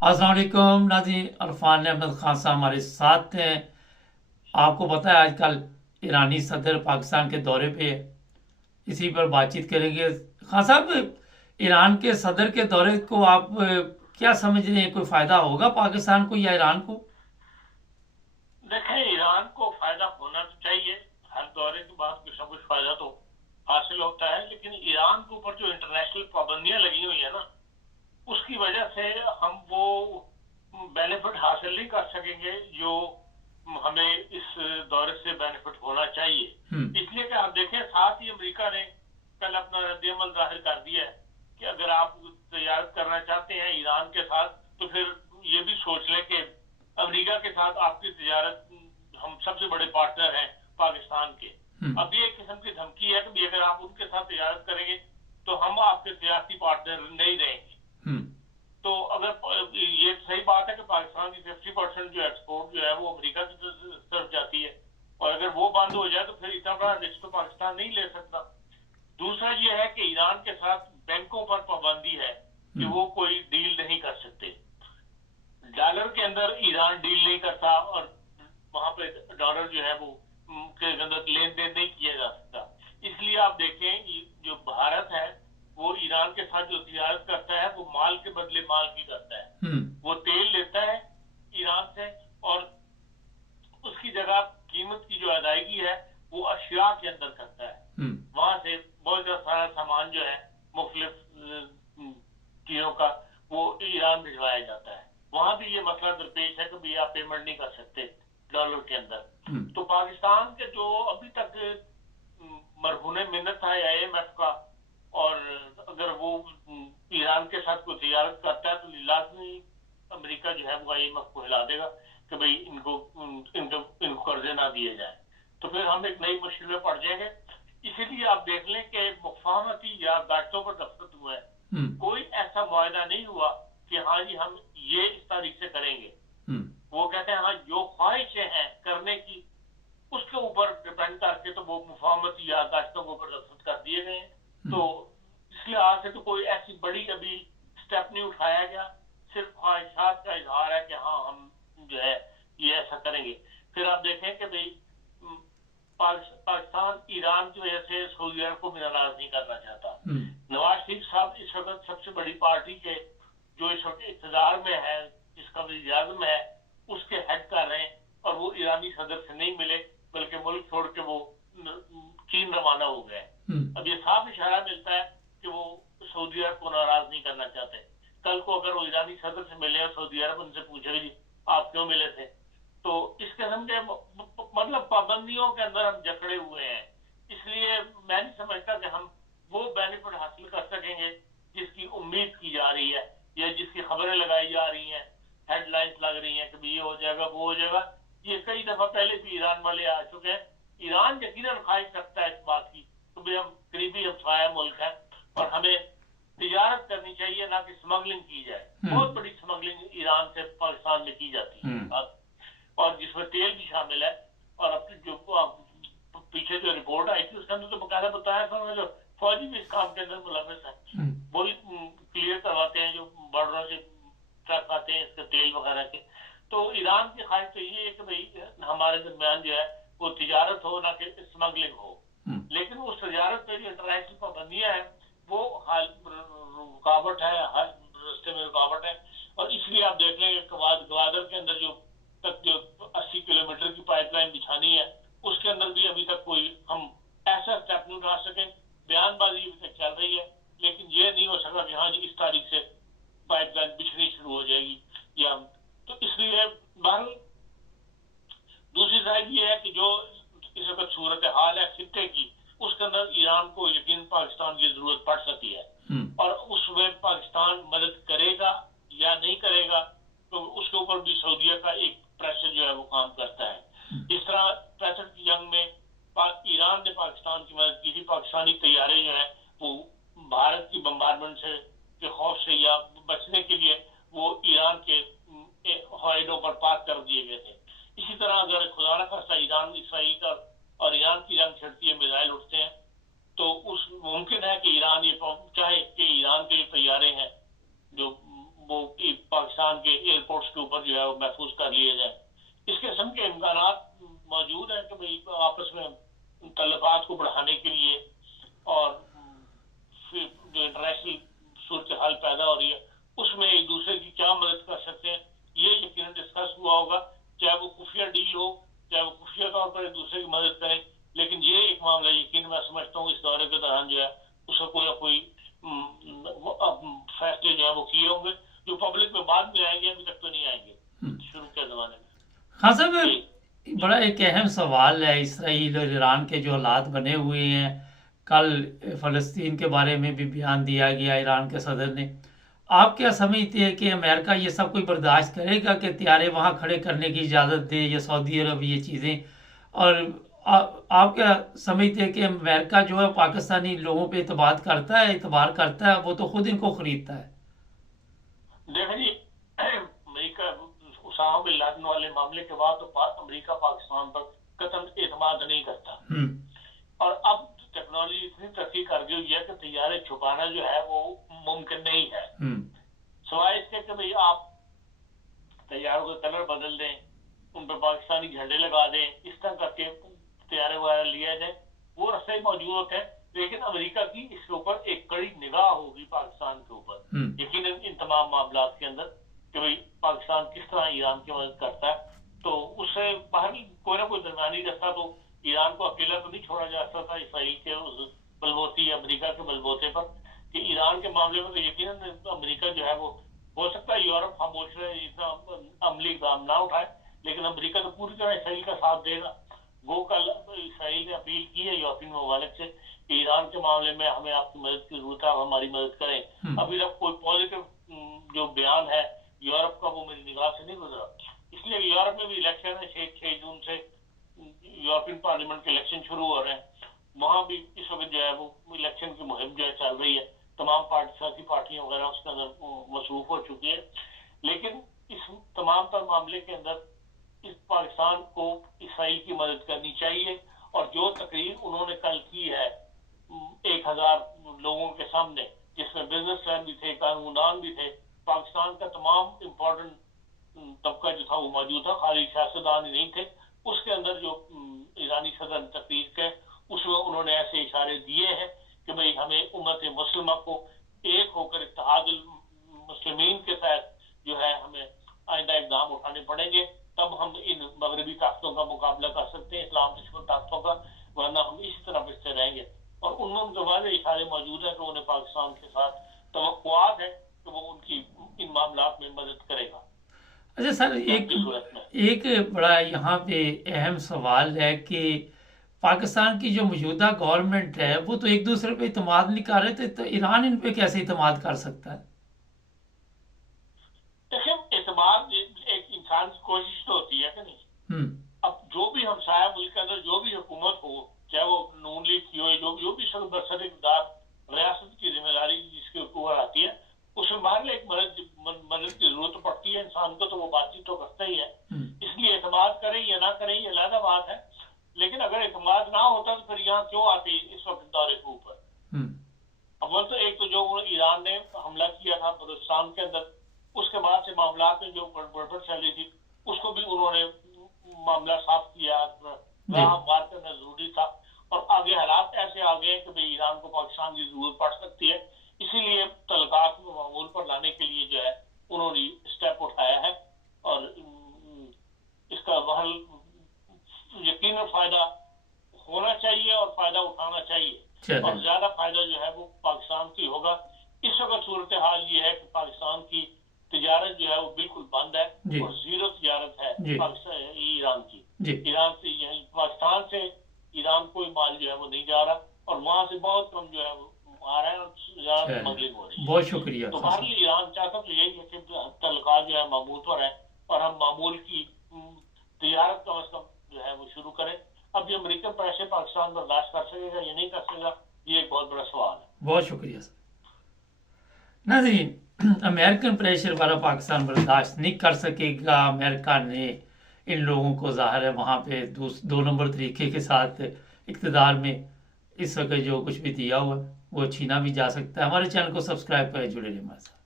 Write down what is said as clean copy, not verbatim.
अस्सलाम वालेकुम नाज़रीन। अरफान अहमद खान साहब हमारे साथ हैं। आपको पता है आजकल ईरानी सदर पाकिस्तान के दौरे पे है, इसी पर बातचीत करेंगे। खान साहब, ईरान के सदर के दौरे को आप क्या समझ रहे हैं? कोई फायदा होगा पाकिस्तान को या ईरान को? देखें, ईरान को फायदा होना तो चाहिए। हर दौरे के बाद कुछ ना कुछ फायदा तो हासिल होता है, लेकिन ईरान के ऊपर जो इंटरनेशनल पाबंदियां लगी हुई है ना, उसकी वजह से हम वो बेनिफिट हासिल नहीं कर सकेंगे जो हमें इस दौरे से बेनिफिट होना हम्म। चाहिए। इसलिए कि आप देखें, साथ ही अमेरिका ने कल अपना रद्दमल जाहिर कर दिया है कि अगर आप तजारत करना चाहते हैं ईरान के साथ, तो फिर ये भी सोच लें कि अमेरिका के साथ आपकी तजारत, हम सबसे बड़े पार्टनर हैं पाकिस्तान के। हम्म। अब ये एक किस्म की धमकी है कि भी अगर आप उनके साथ तजारत करेंगे तो हम आपके सियासी पार्टनर नहीं रहेंगे। हम्म। तो अगर ये सही बात है कि पाकिस्तान की 50% जो एक्सपोर्ट जो है वो अमेरिका की तरफ जाती है, और अगर वो बंद हो जाए तो फिर इतना बड़ा रिस्क तो पाकिस्तान नहीं ले सकता। दूसरा ये है कि ईरान के साथ बैंकों पर पाबंदी है कि हम्म। वो कोई डील नहीं कर सकते। डॉलर के अंदर ईरान डील नहीं करता, और वहां पे डॉलर जो है वो के अंदर लेन देन नहीं किया जा सकता। इसलिए आप देखें, जो भारत है वो ईरान के साथ जो तिजारत करता है वो माल के बदले माल की करता है। हम्म। वो तेल लेता है ईरान से, और उसकी जगह कीमत की जो अदायगी है वो अशिया के अंदर करता है। हम्म। वहां से बहुत सारा सामान जो है मुख्तलिफ चीजों का वो ईरान भिजवाया जाता है। वहां भी ये मसला दरपेश है कि भाई आप पेमेंट नहीं कर सकते डॉलर के अंदर। हम्म। तो पाकिस्तान के जो अभी तक मरहूने मिन्नत था IMF का, और अगर वो ईरान के साथ कोई तिजारत करता है तो लाजमी अमेरिका जो है वो IMF को हिला देगा कि भाई इनको कर्जे ना दिए जाए, तो फिर हम एक नई मुश्किल में पड़ जाएंगे। इसीलिए आप देख लें कि मुफाहमती या दाश्तों पर दस्तखत हुए हैं, हम्म। कोई ऐसा मुआहदा नहीं हुआ कि हाँ जी हम ये इस तारीख से करेंगे। हम्म। वो कहते हैं हाँ जो ख्वाहिशें हैं करने की, उसके ऊपर डिपेंड करके तो वो मुफाहमती याददाश्तों के ऊपर दस्तखत कर दिए गए हैं। तो हम्म। इस लिहाज से तो कोई ऐसी बड़ी अभी स्टेप नहीं उठाया गया, सिर्फ ख्वाहिशात का इजहार है कि हाँ हम जो है ये ऐसा करेंगे। फिर आप देखें कि भाई पाकिस्तान ईरान की वजह से सऊदी अरब को भी नाराज नहीं करना चाहता। हम्म। नवाज शरीफ साहब इस वक्त सबसे बड़ी पार्टी के जो इस वक्त इक़्तिदार में है, जिसका वज़ीर आज़म है, उसके हेड कर रहे हैं, और वो ईरानी सदर से नहीं मिले, बल्कि मुल्क छोड़ के वो चीन रवाना हो गए। हम्म। अब ये साफ इशारा मिलता है कि वो सऊदी अरब को नाराज नहीं करना चाहते। कल को अगर वो ईरानी सदर से मिले और सऊदी अरब उनसे पूछे जी आप क्यों मिले थे, तो इस किस्म के मतलब पाबंदियों के अंदर हम जकड़े हुए हैं। इसलिए मैं नहीं समझता कि हम वो बेनिफिट हासिल कर सकेंगे जिसकी उम्मीद की जा रही है या जिसकी खबरें लगाई जा रही हैं, हेडलाइंस लग रही हैं कि ये हो जाएगा वो हो जाएगा। ये कई दफा पहले भी ईरान वाले आ चुके हैं। ईरान यकीनन ख्वाहिश रखता है इस बात की कि भाई हम करीबी हमसाया मुल्क है, और हमें तिजारत करनी चाहिए, ना कि स्मगलिंग की जाए। हम्म। बहुत बड़ी स्मगलिंग ईरान से पाकिस्तान में की जाती है, हम्म। और जिसमें तेल भी शामिल है। और अब जो पीछे जो रिपोर्ट आई थी उसके अंदर तो बकायदा बताया था उन्होंने, जो फौजी भी इस काम के अंदर मुलविस है, हम्म। वो भी क्लियर करवाते हैं जो बॉर्डरों से ट्रक आते हैं इसके तेल वगैरह के। तो ईरान की ख्वाहिश तो ये है कि भाई हमारे दरमियान जो है वो तिजारत हो, ना कि स्मगलिंग हो। हम्म। लेकिन उस तजारत पे जो इंटरनेशनल पाबंदियां हैं वो हाल रुकावट है, रास्ते में रुकावट है। और इसलिए आप देख लेंगे गवादर के अंदर जो तक जो 80 किलोमीटर की पाइपलाइन बिछानी है, उसके अंदर भी अभी तक कोई हम ऐसा स्टेप नहीं उठा सके। बयानबाजी अभी तक चल रही है, लेकिन ये नहीं हो सका कि हाँ जी इस तारीख से पाइपलाइन बिछनी शुरू हो जाएगी। या तो इसलिए बहरहाल दूसरी साइड ये है कि जो इस वक्त सूरत हाल है खित्ते की, उसके अंदर ईरान को यकीन पाकिस्तान की जरूरत पड़ सकती है, हम्म। और उसमें पाकिस्तान मदद करेगा या नहीं करेगा, तो उसके ऊपर भी सऊदीया का एक प्रेशर जो है वो काम करता है। इस तरह 65 की जंग में ईरान ने पाकिस्तान की मदद की थी। पाकिस्तानी तैयारे जो है वो भारत की बम्बारमेंट से के खौफ से या बचने के लिए वो ईरान के हवाई अड्डों पर पार्क कर दिए गए थे। इसी तरह अगर खुदा न खास्ता ईरान इसराइल का और ईरान की जंग छिड़ती है, मिसाइल उठते हैं, तो उस मुमकिन है कि ईरान ये चाहे कि ईरान के जो तैयारे हैं जो वो पाकिस्तान के एयरपोर्ट्स के ऊपर जो है वो महफूज कर लिए जाए। इस किस्म के इम्कानात मौजूद हैं कि भाई आपस में तल्लुकात को बढ़ाने के लिए और फिर जो इंटरनेशनल सूरत हाल पैदा हो रही है उसमें एक दूसरे की क्या मदद कर सकते हैं, ये यकीनन डिस्कस हुआ होगा, चाहे वो खुफिया डील हो, चाहे वो खुफिया तौर पर एक दूसरे की मदद करें। लेकिन ये एक मामला यकीन मैं समझता हूँ इस दौरे के दौरान जो है उसका कोई ना कोई फैसले जो है वो किए होंगे, जो पब्लिक में बाद में आएंगे, अभी तक तो नहीं आएंगे शुरू के जमाने में। हाँ साहब, बड़ा एक अहम सवाल है, इसराइल और ईरान के जो हालात बने हुए हैं। कल फ़लस्तीन के बारे में भी बयान दिया गया ईरान के सदर ने। आप क्या समझते हैं कि अमेरिका ये सब कोई बर्दाश्त करेगा कि हथियारे वहाँ खड़े करने की इजाज़त दे, या सऊदी अरब ये चीज़ें? और आप क्या समझते हैं कि अमेरिका जो है पाकिस्तानी लोगों पे इतबार करता है? वो तो खुद इनको खरीदता है। देखो जी, अमेरिका उसामा बिन लादेन वाले मामले के बाद तो अमेरिका पाकिस्तान पर कतई एतमाद नहीं करता। और अब टेक्नोलॉजी इतनी तरक्की कर गई है कि तैयारे छुपाना जो है वो मुमकिन नहीं है, सिवाय इसके कि भाई आप तैयारों का कलर बदल दें, उन पर पाकिस्तानी झंडे लगा दें, इस तरह करके तैयारे वगैरह लिया जाए, वो रास्ते ही मौजूद है। लेकिन अमेरिका की इसके ऊपर एक कड़ी निगाह होगी पाकिस्तान के ऊपर यकीनन इन तमाम मामला के अंदर कि भाई पाकिस्तान किस तरह ईरान की मदद करता है। तो उससे बाहर कोई ना कोई दरमियानी रास्ता, तो ईरान को अकेला तो नहीं छोड़ा जा सकता इसराइल के उस बलबोती या अमेरिका के बलबोते पर, कि ईरान के मामले में तो यकीनन अमेरिका जो है वो हो सकता है यूरोप खामोश रहे, इतना अमली इकदाम ना उठाए, लेकिन अमेरिका तो पूरी तरह इसराइल का साथ देगा। वो कल इसराइल ने अपील की है यूरोपियन ममालिक से कि ईरान के मामले में हमें आपकी मदद की जरूरत है, हमारी मदद करें। अभी तक कोई पॉजिटिव जो बयान है यूरोप का वो मेरी निगाह से नहीं गुजरा। इसलिए यूरोप में भी इलेक्शन है, 6 जून से यूरोपियन पार्लियामेंट के इलेक्शन शुरू हो रहे हैं, वहां भी इस वक्त जो है वो इलेक्शन की मुहिम जो है चल रही है, तमाम सियासी पार्टियां वगैरह उसके अंदर मसरूफ हो चुकी है। लेकिन इस तमाम तर मामले के अंदर इस पाकिस्तान को इसराइल की मदद करनी चाहिए। और जो तकरीर उन्होंने कल की है 1000 लोगों के सामने, जिसमें बिजनेसमैन भी थे, कानूनदान भी थे, पाकिस्तान का तमाम इम्पोर्टेंट तबका जो था वो मौजूद था, खाली सियासतदान ही नहीं थे। उसके अंदर जो ईरानी सदर तकरीर के उसमें उन्होंने ऐसे इशारे दिए हैं कि भाई हमें उम्मत मुस्लिमा को एक होकर इत्तेहादुल मुस्लिमीन के तहत जो है हमें आइंदा इक़दाम उठाने पड़ेंगे, तब हम इन मगरबी ताकतों का मुकाबला कर सकते हैं, इस्लाम दुश्मन ताकतों का, वरना हम इसी तरह पिछते रहेंगे। और उनमें उनके वादे इशारे मौजूद है कि उन्हें पाकिस्तान के साथ तवक्कुआत है कि वो उनकी इन मामलात में मदद करेगा। अच्छा सर, एक बड़ा यहाँ पे अहम सवाल है कि पाकिस्तान की जो मौजूदा गवर्नमेंट है वो तो एक दूसरे पे इतमाद नहीं कर रहे थे, तो ईरान इन पे कैसे इतमाद कर सकता है? देखिए, इतमाद एक इंसान की कोशिश तो होती है कि नहीं। अब जो भी हमसाया मुल्क के अंदर जो भी हुकूमत हो, चाहे वो नून लीग की हो, जो भी बरसरदार रियासत की जिम्मेदारी जिसके ऊपर आती है, उसमें मान ले एक मदद की जरूरत पड़ती है इंसान को, तो वो बातचीत तो करता ही है। इसलिए एतमाद करें या ना करें ये अलग बात है, लेकिन अगर एतमाद ना होता तो फिर यहाँ क्यों आती इस वक्त दौरे के ऊपर? अव्वल तो एक तो जो ईरान ने हमला किया था बलूचिस्तान के अंदर, उसके बाद से मामला में जो गड़बड़ चल रही थी उसको भी उन्होंने मामला साफ किया, मार करना जरूरी था। और आगे हालात ऐसे आ गए कि भाई ईरान को पाकिस्तान की जरूरत पड़ सकती है, इसीलिए तलकात को मामूल पर लाने के लिए जो है उन्होंने स्टेप उठाया है। और इसका हल यकीनन फायदा होना चाहिए और फायदा उठाना चाहिए, और ज्यादा फायदा जो है वो पाकिस्तान की होगा। इस वक्त सूरत हाल ये है कि पाकिस्तान की तिजारत जो है वो बिल्कुल बंद है और जीरो तिजारत है ईरान की। ईरान से पाकिस्तान से ईरान कोई माल जो है वो नहीं जा रहा, और वहां से बहुत कम जो है वो आ रहा है और ज्यादा स्मगलिंग हो रही है। बहुत शुक्रिया। तो बाहर ईरान चाहता तो यही है कि तलका जो है मामूल पर है और हम मामूल की तिजारत कम से कम जो है वो शुरू करें। अब ये अमेरिकन पैसे पाकिस्तान बर्दाश्त कर सकेगा या नहीं कर सकेगा, ये एक बहुत बड़ा सवाल है। बहुत शुक्रिया सर। नाज़रीन, अमेरिकन प्रेशर वाला पाकिस्तान बर्दाश्त नहीं कर सकेगा। अमेरिका ने इन लोगों को ज़ाहिर है वहाँ पे 2 नंबर तरीके के साथ इक़्तिदार में इस वक्त जो कुछ भी दिया हुआ वो छीना भी जा सकता है। हमारे चैनल को सब्सक्राइब करें, जुड़े रहिए हमारे साथ।